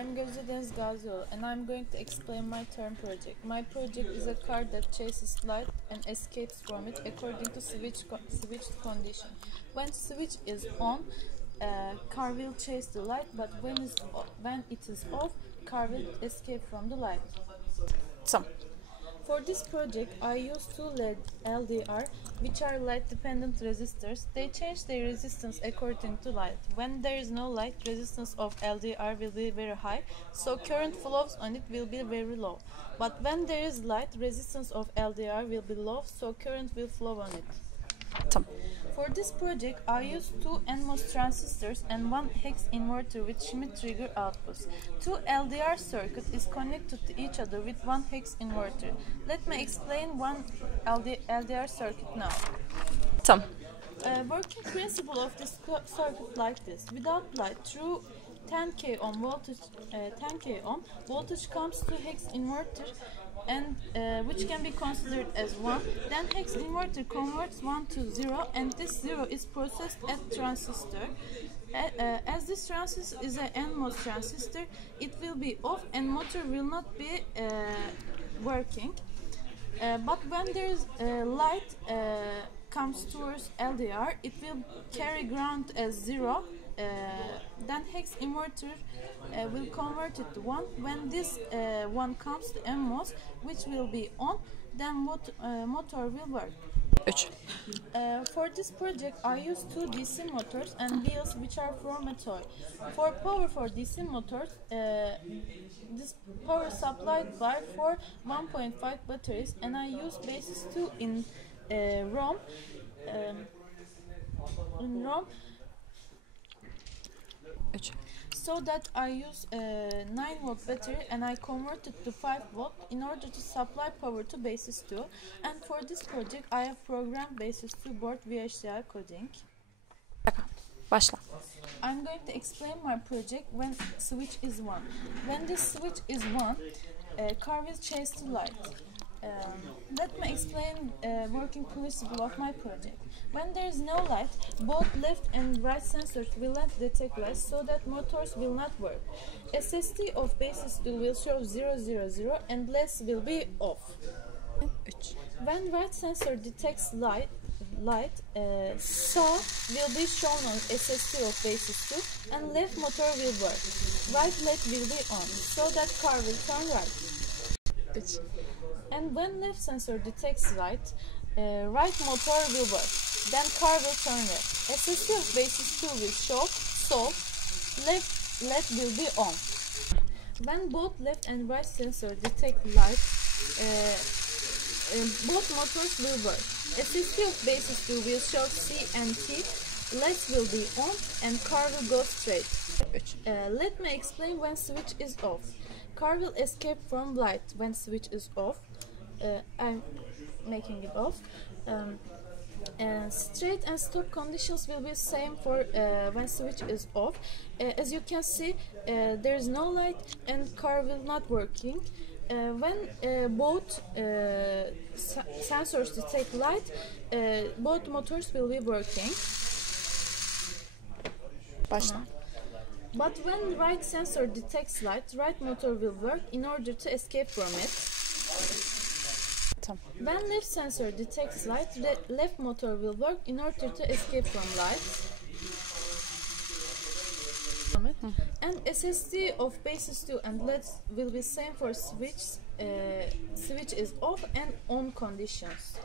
I'm Gözde and I'm going to explain my term project. My project is a car that chases light and escapes from it according to switched condition. When switch is on, car will chase the light, but when it is off, car will escape from the light. Tamam. For this project, I use two LED LDR, which are light-dependent resistors. They change their resistance according to light. When there is no light, resistance of LDR will be very high, so current flows on it will be very low. But when there is light, resistance of LDR will be low, so current will flow on it. Tamam. For this project, I used two NMOS transistors and one hex inverter with Schmitt trigger outputs. Two LDR circuit is connected to each other with one hex inverter. Let me explain one LDR circuit now. Tamam. Working principle of this circuit like this. Without light, through 10K ohm voltage comes to hex inverter, and which can be considered as 1. Then hex inverter converts 1 to 0, and this 0 is processed at transistor. As this transistor is an NMOS transistor, it will be off and motor will not be working. But when there is light comes towards LDR, it will carry ground as 0. Then hex inverter will convert it to 1. When this 1 comes to NMOS, which will be on, then motor will work. 3. For this project, I use two DC motors and wheels which are from a toy. For power for DC motors, this power supplied by 1.5 batteries, and I use basis 2 in ROM. So that I use 9-volt battery and I convert it to 5-volt in order to supply power to basis 2. And for this project, I have programmed basis 2 board VHDL coding. Başla. I'm going to explain my project when switch is 1. When this switch is 1, car will chase the light. Let me explain working principle of my project. When there is no light, both left and right sensors will not detect light, so that motors will not work. SST of basis 2 will show 000 and less will be off. 3. When right sensor detects light, SAW will be shown on SST of basis 2 and left motor will work. Right LED will be on, so that car will turn right. 3. And when left sensor detects light, right motor will work. Then car will turn left. SST of basis 2 will show, so left LED will be on. When both left and right sensor detect light, both motors will work. SST of basis 2 will show C and T, LEDs will be on, and car will go straight. 3. Let me explain when switch is off. Car will escape from light when switch is off. I'm making it off. Straight and stop conditions will be same for when switch is off. As you can see, there is no light and car will not working. When both sensors detect light, both motors will be working. Başla. But when right sensor detects light, right motor will work in order to escape from it. Tamam. When left sensor detects light, left motor will work in order to escape from light. And SST of basis 2 and LEDs will be same for switch is off and on conditions.